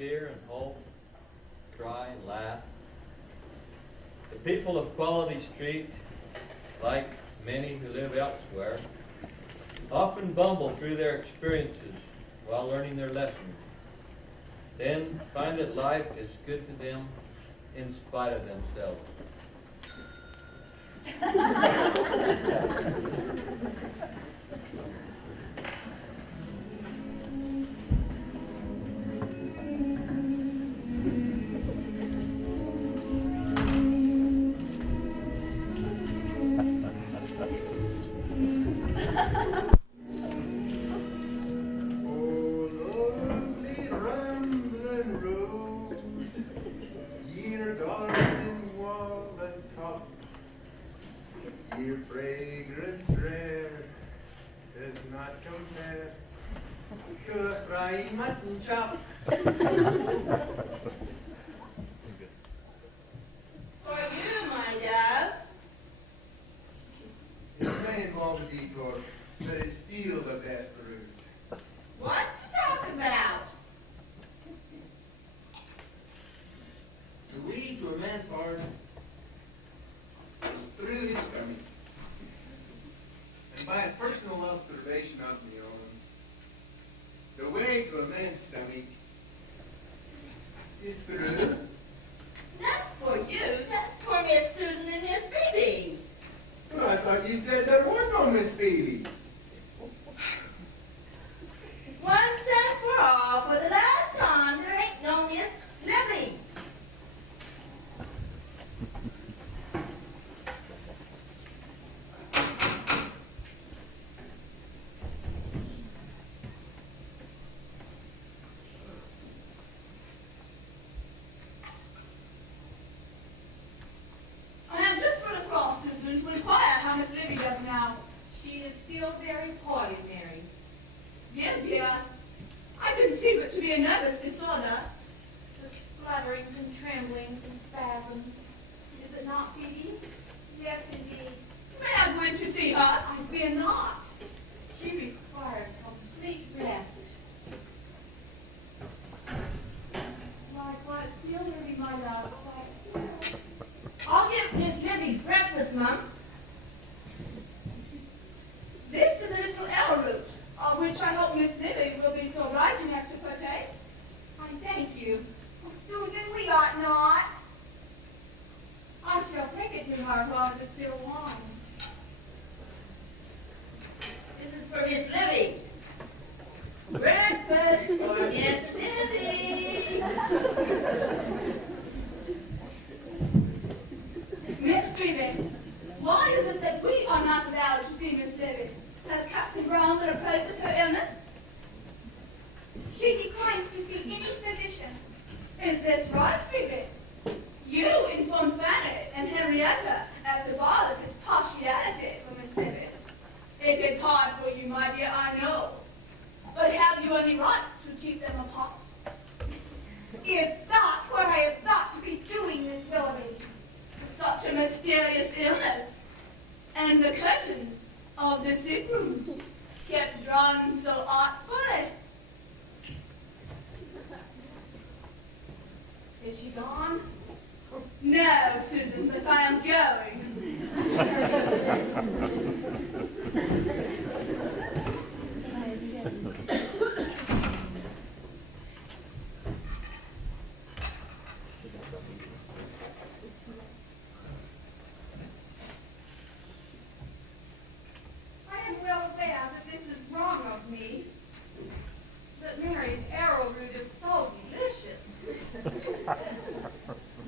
fear and hope, cry and laugh. The people of Quality Street, like many who live elsewhere, often bumble through their experiences while learning their lessons, then find that life is good to them in spite of themselves.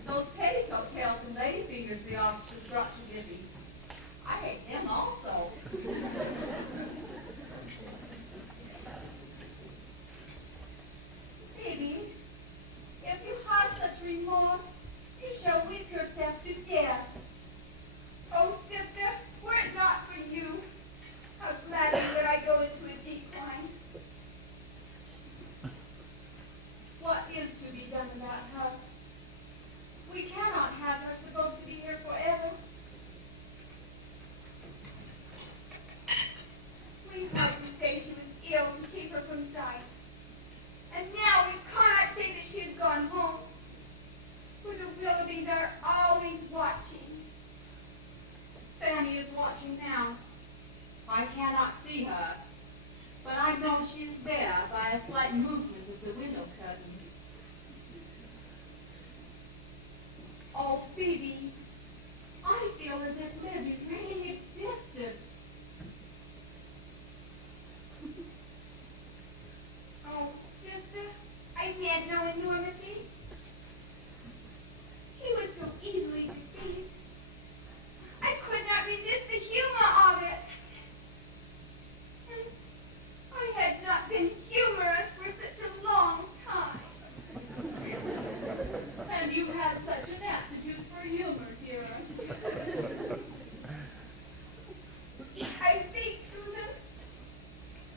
Those petticoat tails and lady fingers the officers brought to Gibby. I hate them also. I cannot see her, but I know she is there by a slight movement of the window curtain. Oh, Phoebe, I feel as if Libby really existed. Oh, sister, I meant no enormity. He was so easily deceived. I could not resist the humor of it. I had not been humorous for such a long time. And you had such an aptitude for humor, dearest. I think, Susan,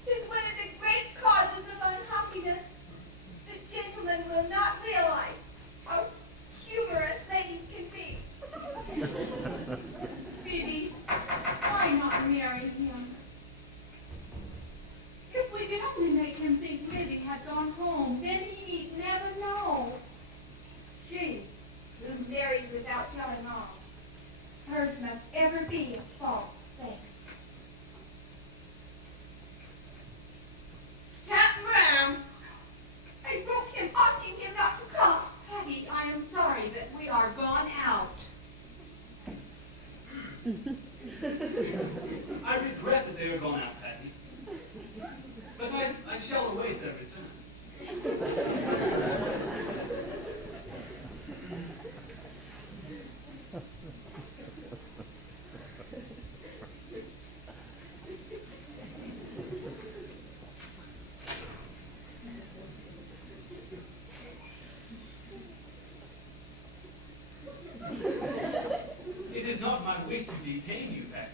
'tis one of the great causes of unhappiness that gentlemen will not realize how humorous ladies can be. Phoebe, why not marry him? If we could only make him think Libby had gone home, then he need never know. She who marries without telling all, hers must ever be a false face. Captain Brown, I wrote him asking him not to come. Patty, I am sorry that we are gone out. I regret that they are gone out, Patty. But I shall await their return. It is not my wish to detain you, Patty.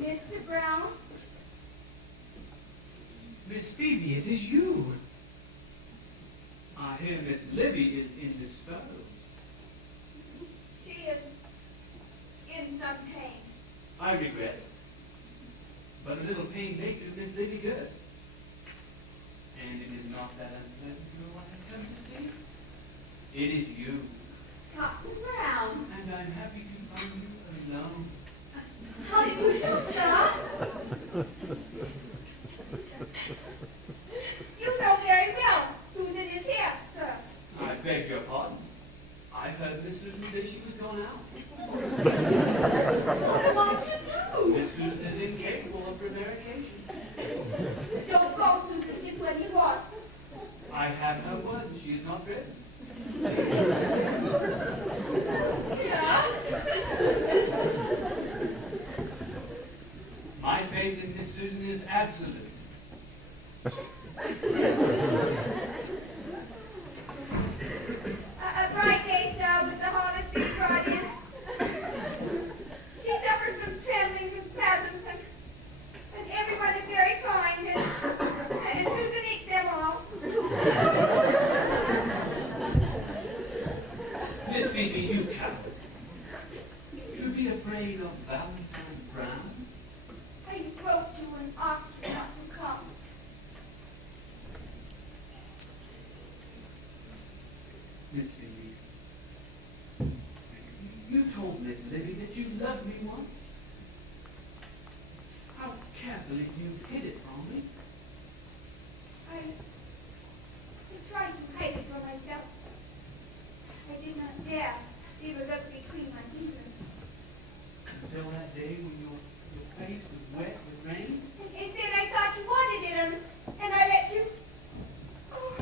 Mr. Brown, Miss Phoebe, it is you. I hear Miss Libby is indisposed. she is in some pain. I regret. But a little pain may do Miss Libby good. And it is not that unpleasant no one has come to see. It is you. Captain Brown, And I'm happy to find you alone. how do you do, sir? You know very well Susan is here, sir. I beg your pardon. I heard Miss Susan say she was gone out. What am I to do? Miss Susan is incapable of prevarication. Don't go, Susan, 'tis when he wants. I have her word that she is not present. Yeah? My faith in Miss Susan is absolute. A bright day, sir, with the harvest being brought in. She suffers from tremblings and spasms, and everyone is very kind, and Susan eats them all. Miss Phoebe, you coward. You be afraid of Valentine Brown? I wrote you and asked you not to come. Miss Phoebe, you told Miss Libby that you loved me once. How carefully you hid it from me. I tried to hide it from myself. I did not dare leave a look between my fingers. Until that day when your face was wet with rain. And then I thought you wanted it, and I let you. Oh,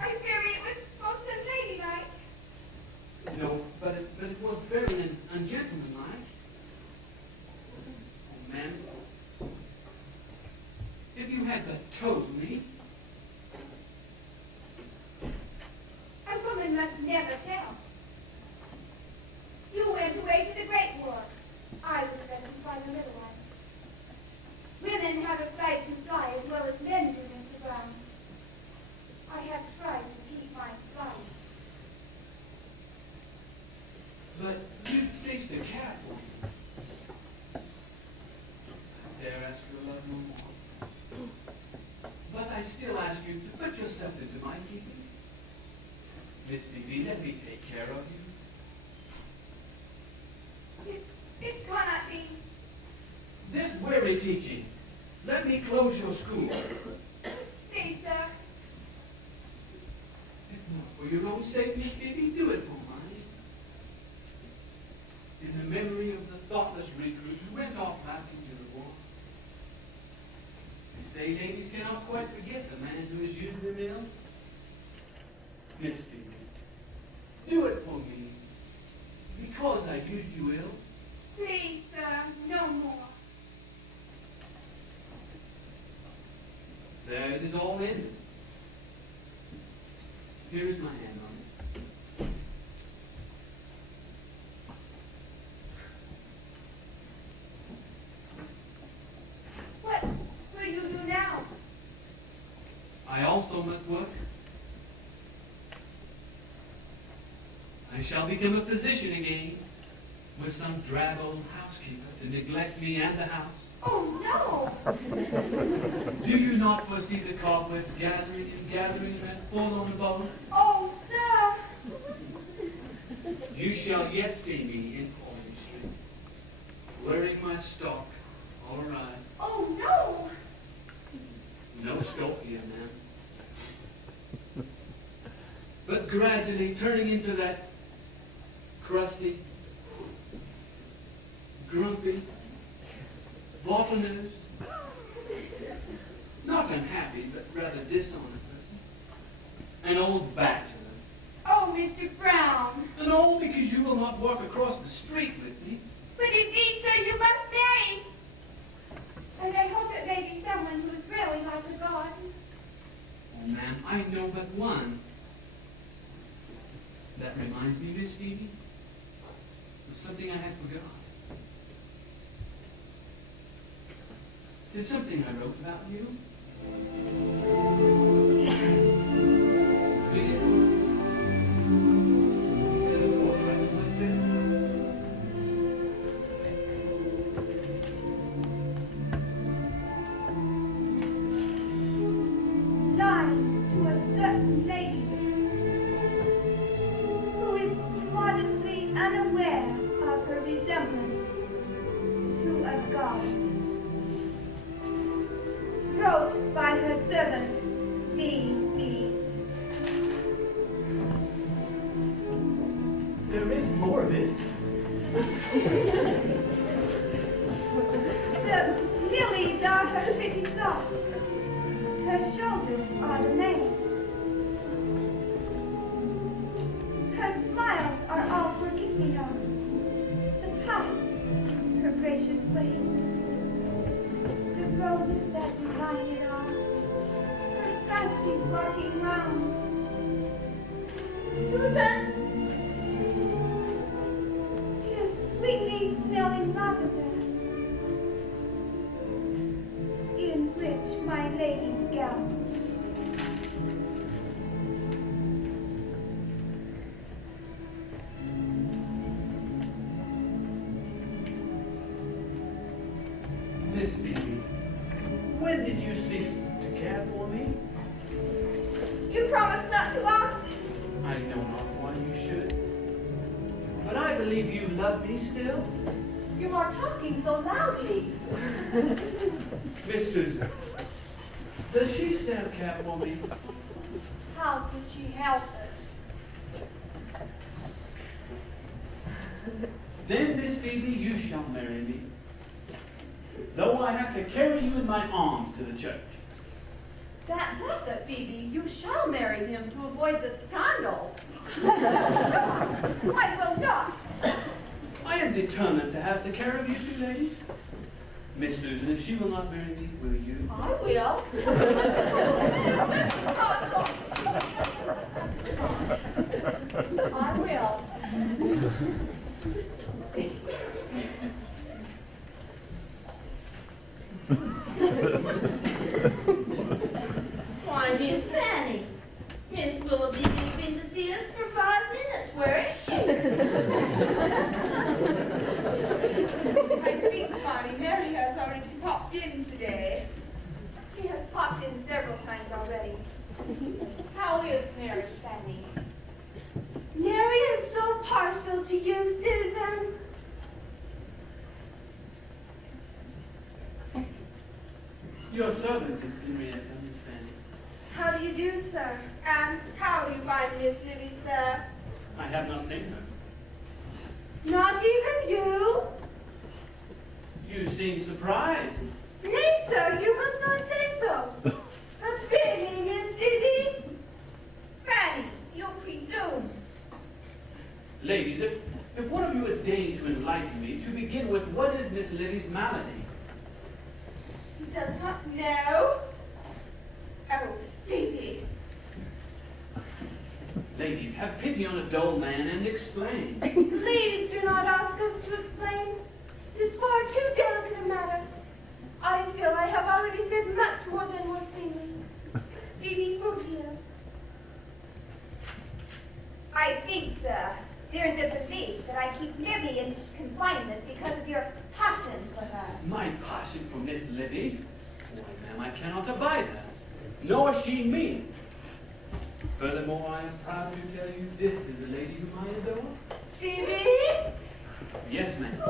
I fear it was most unladylike. No, but it was very ungentlemanlike. Oh, ma'am, if you had but told me. A woman must never tell. You went away to the great wars. I was rescued by the little one. Women have a right to fly as well as men do, Mr. Brown. I have tried to keep my flight. But you'd ceased to care for you. I dare ask your love no more. But I still ask you to put yourself into my keeping. Miss Phoebe, let me take care of you. It cannot be. This weary teaching. Let me close your school. Please, sir. If not for your own sake, Miss Phoebe, do it for mine. In the memory of the thoughtless recruit who went off back into the war. They say ladies cannot quite forget the man who has used them ill. Miss Phoebe, do it for me. Because I used you ill. Please, sir, no more. There it is all ended. Here is my hand on it. What will you do now? I also must work. I shall become a physician again, with some drab old housekeeper to neglect me and the house. Oh, no. Do you not foresee the cobwebs gathering and gathering and fall on the bone? Oh, sir. You shall yet see me in Pauling Street, wearing my stock all right. Oh, no. No stock here, ma'am. But gradually turning into that crusty, grumpy, bottle-nosed, not unhappy, but rather dishonored person. An old bachelor. Oh, Mr. Brown. And all because you will not walk across the street with me. But indeed, sir, you must stay. And I hope it may be someone who is really like a god. Oh, ma'am, I know but one. That reminds me, Miss Phoebe, of something I had forgotten. There's something I wrote about you. Read it. There's a portrait of my face. Lines to a certain lady who is modestly unaware of her resemblance to a god. Wrote by her servant, V.B. There is more of it. The lilies are her pretty thoughts. Her shoulders are the mane. Her smiles are all forgive-me-nots. The past, her gracious ways. The roses that define it all. Her fancies walking round. Susan! 'Tis sweetly smelling lavender, in which my lady's gown. Miss Phoebe, when did you cease to care for me? You promised not to ask. I know not why you should. But I believe you love me still. You are talking so loudly. Miss Susan, does she still care for me? How could she help it? Then, Miss Phoebe, you shall marry me. Though I have to carry you in my arms to the church. That does it, Phoebe. You shall marry him to avoid the scandal. I will not. I am determined to have the care of you two ladies. Miss Susan, if she will not marry me, will you? I will. I will. Why, Miss Fanny, Miss Willoughby has been to see us for 5 minutes. Where is she? Your servant, Miss Henrietta, Miss Fanny. How do you do, sir? And how do you find Miss Livy, sir? I have not seen her. Not even you? You seem surprised. Nay, sir, you must not say so. But really, Miss Livy? Fanny, you presume. Ladies, if one of you would deign to enlighten me, to begin with, what is Miss Livy's malady? He does not know. Oh, Phoebe. Ladies, have pity on a dull man and explain. Please do not ask us to explain. 'Tis far too delicate a matter. I feel I have already said much more than was seemly. Phoebe Frugia. I think, sir, there's a belief that I keep Livy in confinement because of your passion for her. My passion for Miss Livy? Why, ma'am, I cannot abide her, nor she me. Furthermore, I am proud to tell you this is the lady whom I adore. Phoebe? Yes, ma'am.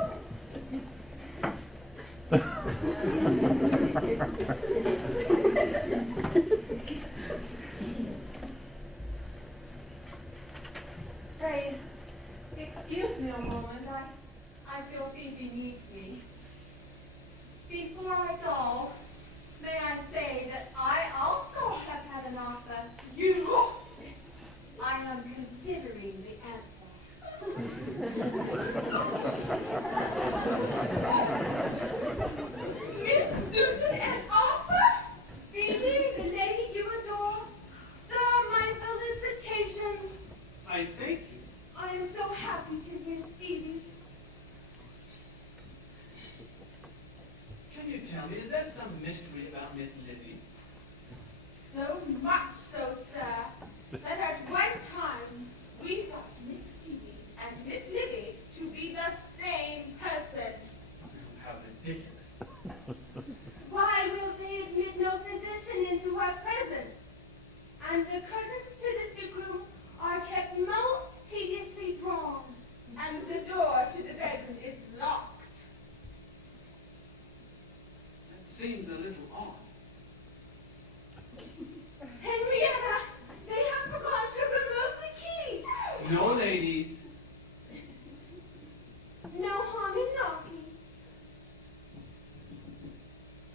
Pray, excuse me a moment. I feel Phoebe needs me. Before I go, may I say that I also have had an offer. You? I am considering the answer. Miss Susan, an offer? Phoebe, the lady you adore. Sir, my felicitations. I thank you. I am so happy to Miss Phoebe. Can you tell me, is there some mystery about Miss Livy? So much so, sir, that at one time we thought Miss Phoebe and Miss Livy to be the same person. How ridiculous. Why will they admit no physician into our presence? And the curtains to the sick room are kept most tediously drawn, and the door to the bedroom is locked. That seems a little odd. Henrietta, they have forgotten to remove the key. No, ladies. No harm in knocking.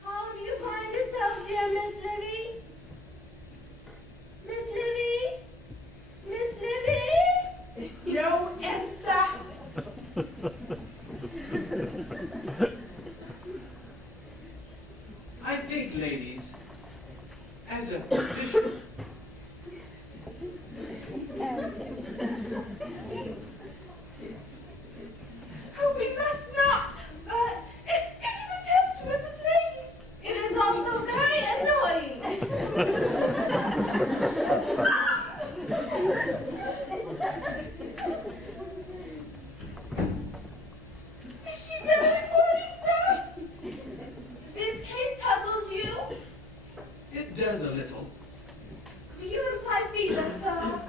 How do you find yourself, dear Miss Livy? Miss Livy? Miss Livy? No answer. I think, ladies, as a physician, Oh, we must not. But it is a test to us as ladies. It is also very annoying. Is she really 40, sir? This case puzzles you? it does a little. Do you imply fever, sir?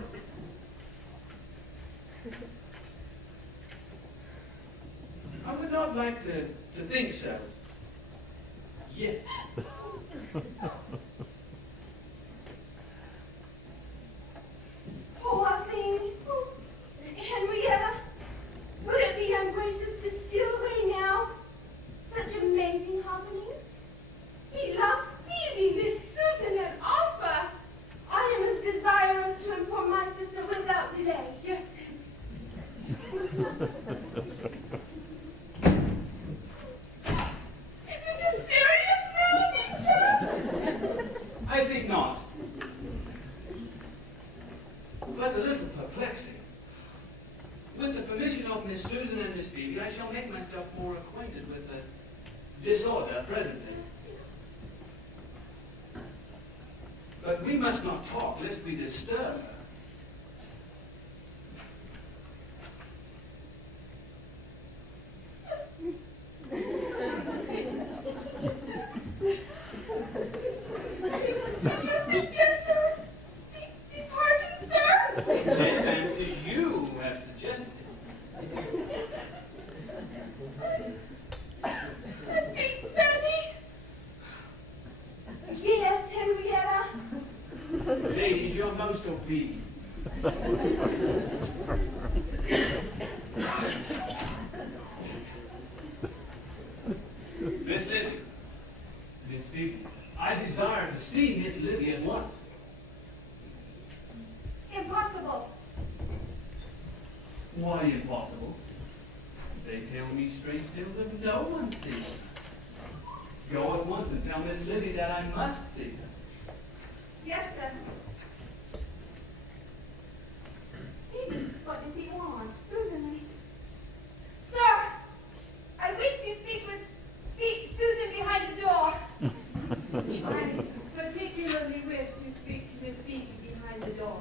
I would not like to think so. Yet. Poor thing. Henrietta, would it be ungracious to steal away now? Such amazing happenings. He loves Phoebe, Miss Susan, and Arthur. I am as desirous to inform my sister without delay. Yes. Isn't it serious, Melanie, sir? I think not. But a little perplexing. With the permission of Miss Susan and Miss Phoebe, I shall make myself more acquainted with the disorder presently. But we must not talk, lest we disturb her. Do you suggest her departing, sir? And it is you who have suggested it. Fanny? Phoebe. Miss Livy. Miss Phoebe. I desire to see Miss Livy at once. Impossible. Why impossible? They tell me strange tales that no one sees. Go at once and tell Miss Livy that I must see her. Yes, sir. Phoebe, what does he want? Susan, Sir, I wish to speak with Susan behind the door. I particularly wish to speak to Miss Phoebe behind the door.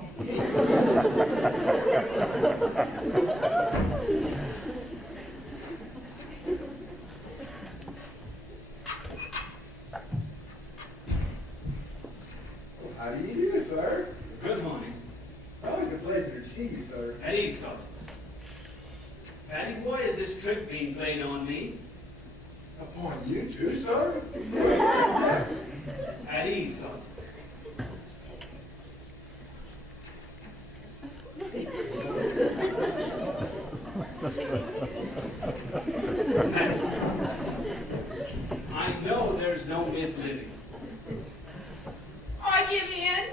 How do you do, sir? Good morning. Always a pleasure to see you, sir. At ease, sir. Patty, why is this trick being played on me? Upon you too, sir? At ease, sir. I know there's no Miss Livy. I give in.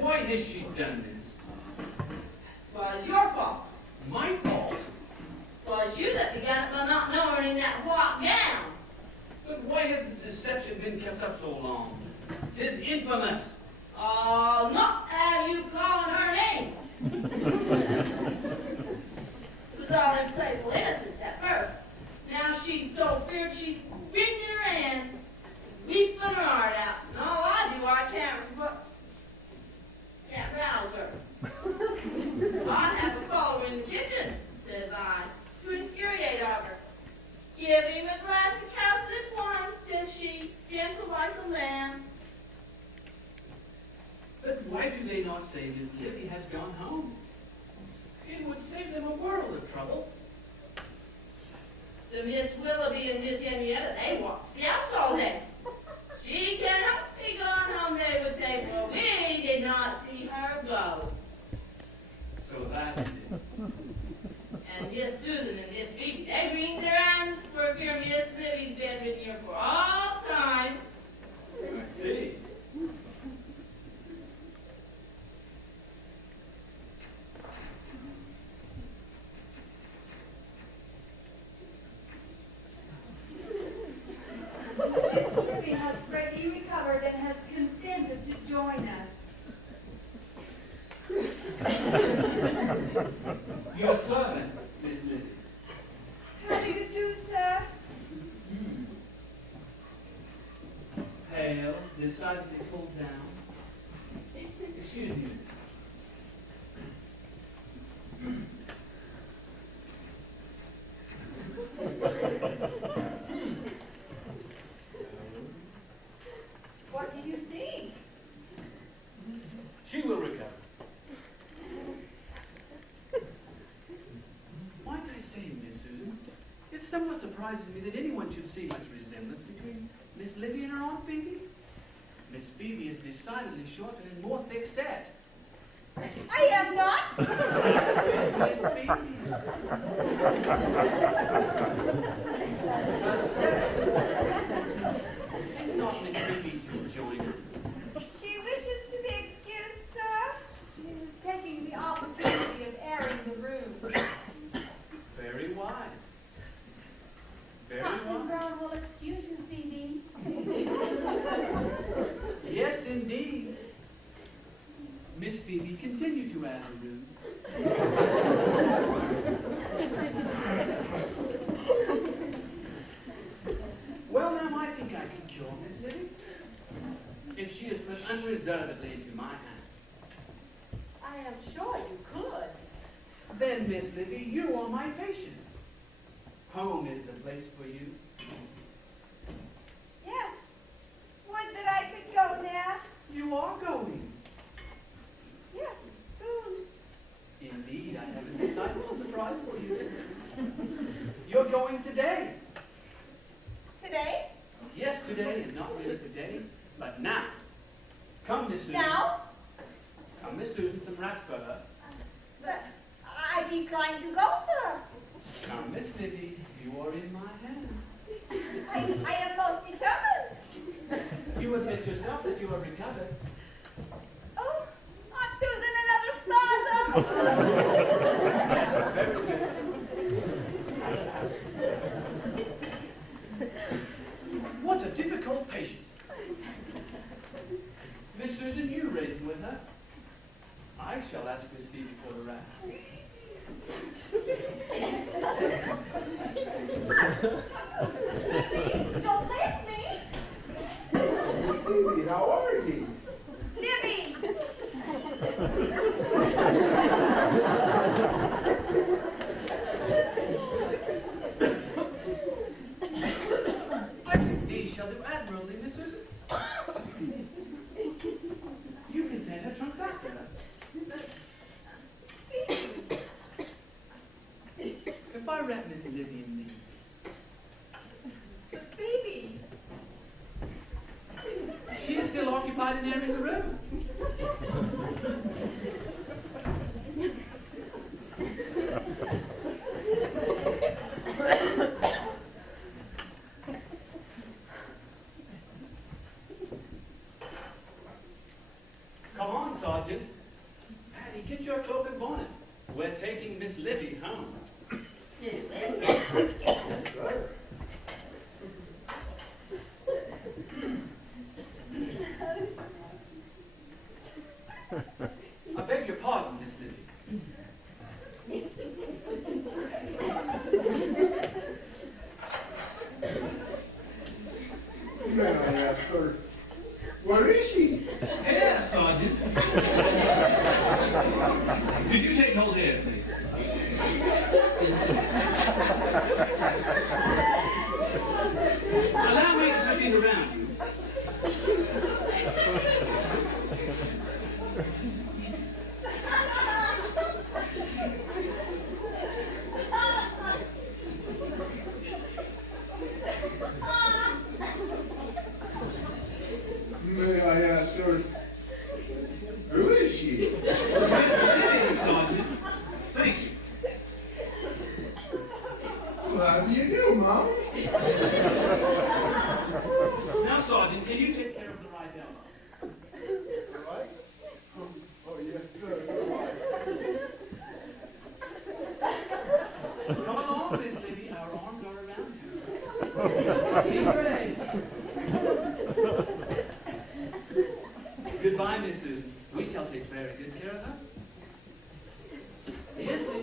Why has she done this? Well, it's your fault. My fault? Well, it's you that began it by not knowing her in that white gown. But why has the deception been kept up so long? 'Tis infamous. Oh, not have you calling her name. It was all in playful innocence at first. Now she's so feared she's wringing her hands, weeping her heart out. And all I do, I can't rouse her. I have to follow her in the kitchen, says I, to infuriate her. Give him a glass of cowslip wine, says she, gentle like a lamb. But why do they not say Miss Livy has gone home? It would save them a world of trouble. The Miss Willoughby and Miss Henrietta, they walk scouts all day. She cannot be gone home, they would say, well, we did not see her go. So that is it. And Miss Susan and Miss Phoebe, they wringed their hands for fear Miss Livy's been with here for all time. I see. Miss Livy has greatly recovered and has consented to join us. Your servant, Miss Livy. How do you do, sir? Pale, decidedly pulled down. Excuse me. What do you think? She will recover. Might I say, Miss Susan, it somewhat surprises me that anyone should see much resemblance between Miss Livy and her Aunt Phoebe. Miss Phoebe is decidedly shorter and more thick-set. I am not. Miss Phoebe. But, sir, is not Miss Phoebe to join us? She wishes to be excused, sir. She is taking the opportunity of airing the room. Very wise. Very Captain wise. Brown will excuse you, Phoebe. Yes, indeed. Miss Phoebe, continue to add a room. Well, now, I think I can cure Miss Livy, if she is put unreservedly into my hands. I am sure you could. Then, Miss Livy, you are my patient. Home is the place for you. Yes. Would that I could go there. You are going. Yes, soon. Indeed, I have a delightful surprise for you, Miss Livy. You're going today. Today? Yes, today, and not merely today, but now. Come, Miss Susan. Now? Come, Miss Susan, some wraps for her. But I decline to go, sir. Come, Miss Livy, you are in my hands. I am most determined. You admit yourself that you are recovered. Oh, Aunt Susan, another spasm. Very good. What a difficult patient. Miss Susan, you reason with her. I shall ask Miss Phoebe for the wraps. Don't leave me. Miss Phoebe, how are you? Livy. I think these shall do admirably, Miss Susan. You can send her trunks after her. If I wrap Miss Livy in these. But baby, She is still occupied in airing the room. Come on, Sergeant. Patty, get your cloak and bonnet. We're taking Miss Livy home. Yes, sir. I beg your pardon, Miss Livy. May I ask, sir, where is she? Here, Sergeant. Could you take hold here, please? Allow me to put these around you. May I ask, sir, who is she? Miss Sergeant. Thank you. Well, how do you do, Mom? Now, Sergeant, can you take care of the right elbow? Right? Oh, yes, sir. Come along, Miss Livy. Our arms are around you. Deep breath. Goodbye, Miss Susan. We shall take very good care of her. Gently,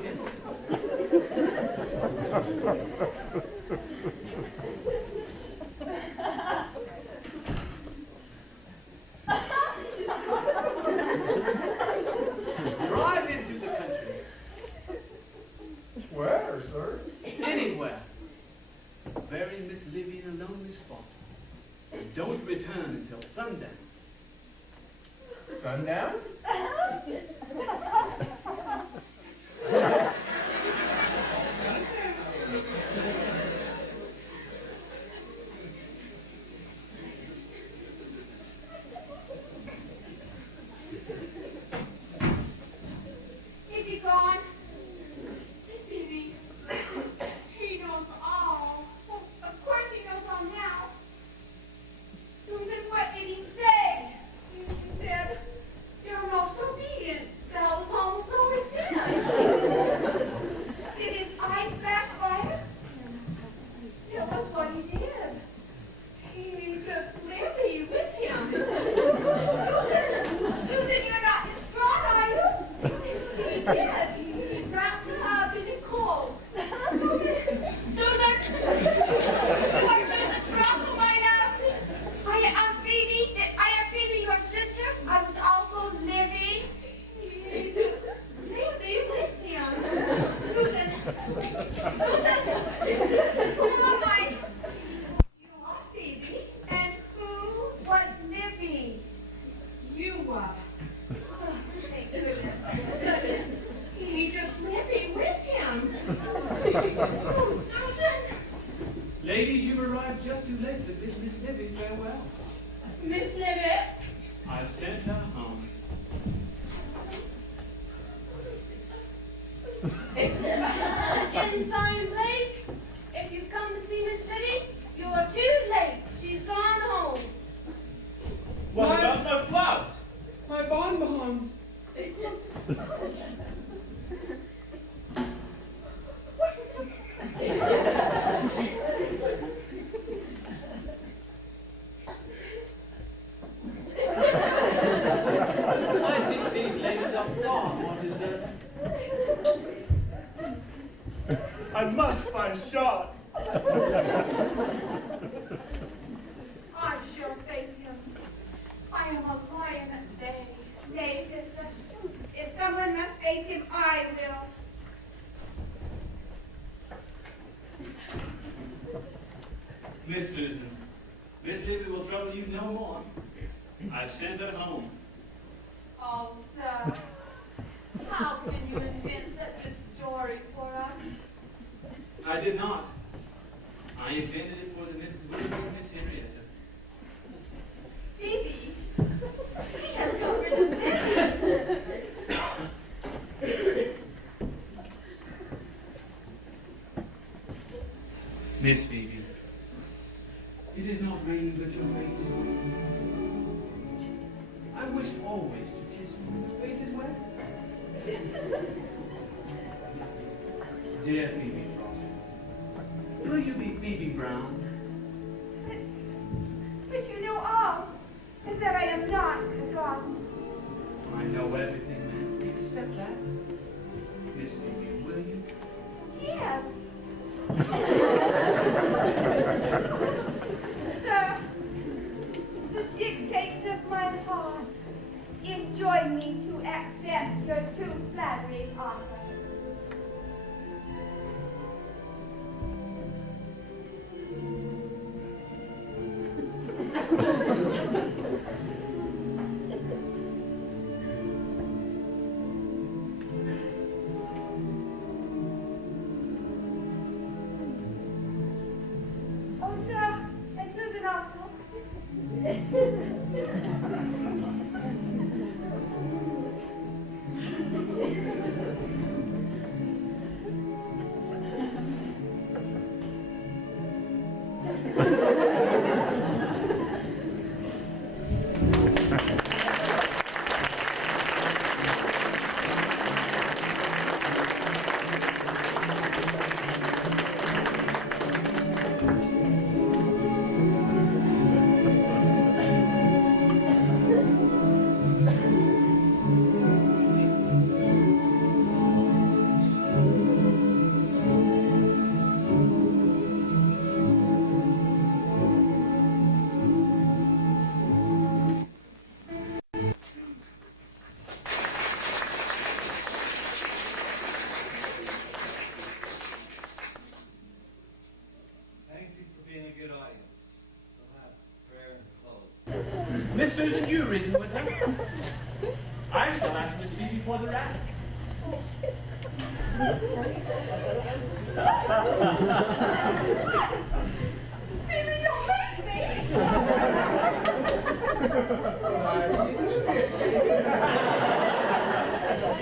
gently. Drive into the country. Where, sir? Anywhere. Bury Miss Livy in a lonely spot. And don't return until sundown. Sundown? is he gone? Baby, he knows all. Well, of course he knows all now. Susan, what did he say? He said, "You're most obedient." That was almost all he said. Did his eyes flash fire? That was what he did. He took Livy with him. Susan, you're not distraught, are you? He did. He wrapped her up in his clothes. Susan! You are Susan Russell by now? I am Phoebe. I am Phoebe, your sister. I was also Livy. He took Livy with him. Susan! Susan! Who am I? You are Phoebe. And who was Livy? You were. Oh, thank goodness. He took Livy with him. Oh, Susan! Ladies, you've arrived just too late to bid Miss Livy farewell. Miss Livy, I've sent her home. Ensign Blake, if you've come to see Miss Liddy, you're too late. She's gone home. What about my gloves? My bonbons. I think these ladies are gone. What is it? I must find Sean. I shall face him. I am a lion at bay. Nay, sister. If someone must face him, I will. Miss Susan, Miss Libby will trouble you no more. I've sent her home. Oh, sir, how can you invent such a story for us? I did not. I invented it for the Mrs. William and Miss Henrietta. Phoebe, he has covered the business. Miss Phoebe, it is not raining, but your face is wet. I wish always to kiss you when your face is wet. Dear Phoebe Frost, will you be Phoebe Brown? But you know all, and that I am not forgotten. I know everything, ma'am, except that. Miss Phoebe, will you? Yes. Sir, the dictates of my heart enjoin me to accept your too flattering offer. Oh, sir, and Susan also. Thank you for being a good audience. We'll have prayer and close. Miss Susan, you reason with her. I shall ask Miss Phoebe for the rats. Phoebe, don't make me.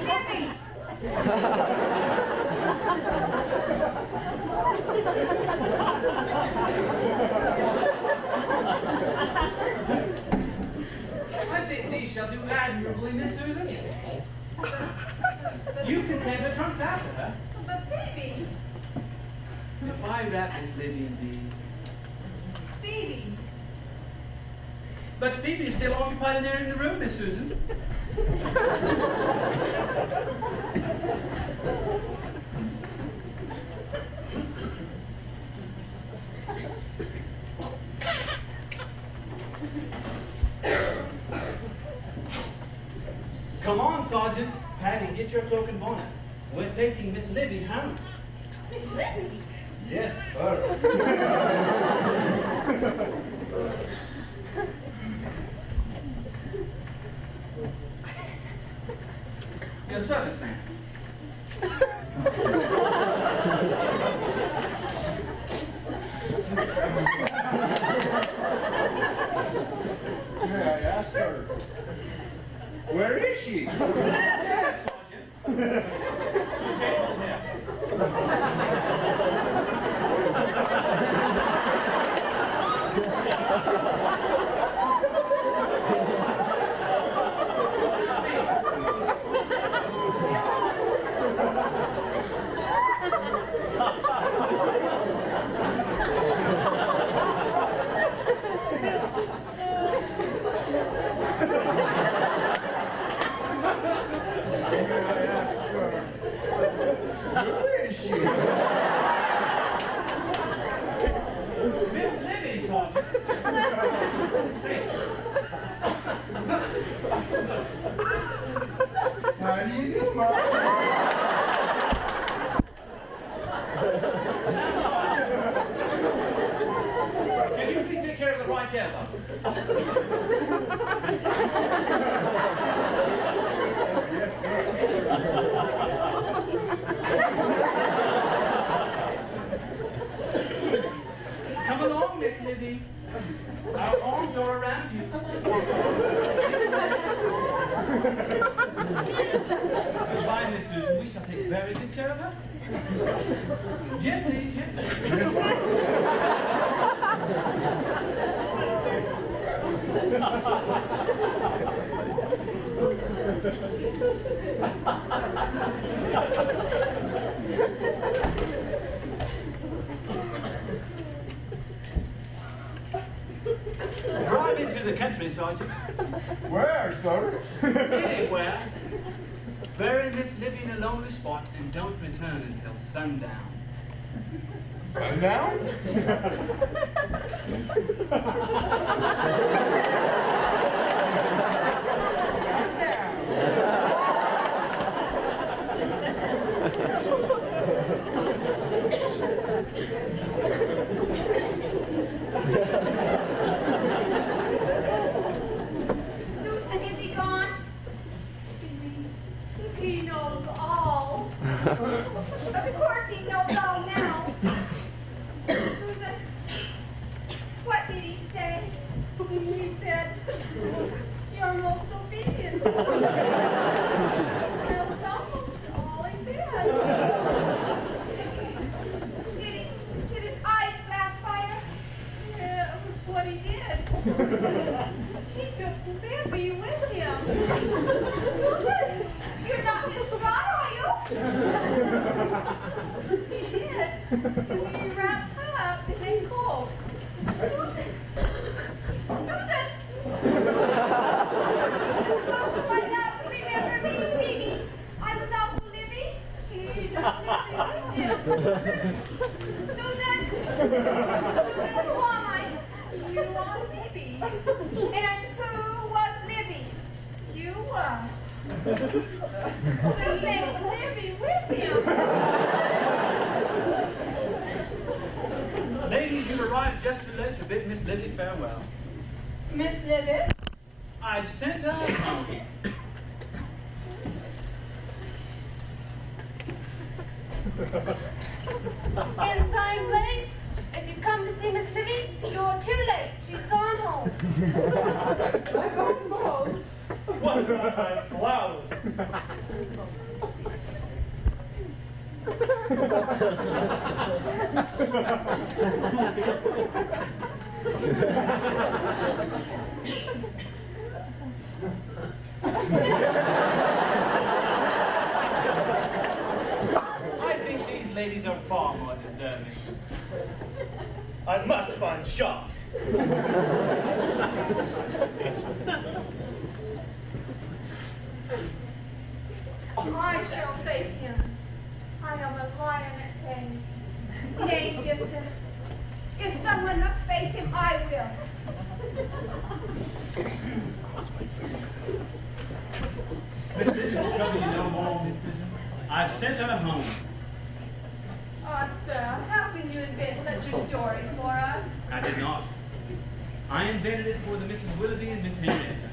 Libby! I think these shall do admirably, Miss Susan. You can send the trunks after her. But Phoebe! If I wrap Miss Libby in these. Phoebe! But Phoebe is still occupied in airing the room, Miss Susan. Come on, Sergeant. Patty, get your cloak and bonnet. We're taking Miss Libby home. Miss Libby! Yes, sir. Your servant, ma'am. May I ask, sir, is she? Miss Libby, Sergeant. Thanks. How do you do, Mom? Can you please take care of the right hand, Come along, Miss Libby. Our arms are around you. Goodbye, Miss Susan. We shall take very good care of her. Gently, gently. Drive into the country, Sergeant. Where, sir? Anywhere. Bury Miss Libby in a lonely spot and don't return until sundown. Sundown? Susan, is he gone? He knows all. Of course he knows all now. Susan, what did he say? He said, you're most obedient. That was almost all he said. Did his eyes flash fire? Yeah, it was what he did. He took Libby with him. Susan, you're not distraught, are you? He did. He wrapped her up in a cloak. Susan! Susan! My love, remember me, Phoebe? I was also Libby. He took Libby with him. Susan! Susan, who am I? You are Libby. And who was Libby? You were. Who Take Libby with him. Ladies, you've arrived just too late to bid Miss Libby farewell. Miss Libby? I've sent her home. Inside place. If you come to see Miss Libby, you're too late. She's gone home. What about my flowers? I think these ladies are far more deserving. I must find Shot. I shall face him. I am a lion at bay. Nay, sister. If someone must face him, I will. Miss Libby will trouble you no more, Miss Susan. I've sent her home. Ah, sir, how can you invent such a story for us? I did not. I invented it for the Mrs. Willoughby and Miss Henrietta.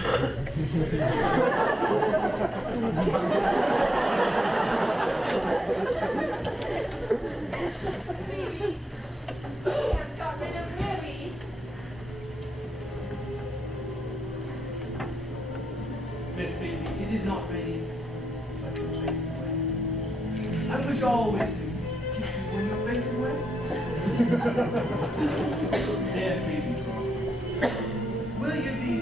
He has got rid of Libby. Miss Phoebe, it is not raining, but your face is wet. I wish always to keep you when your face is wet. Dear Phoebe, will you be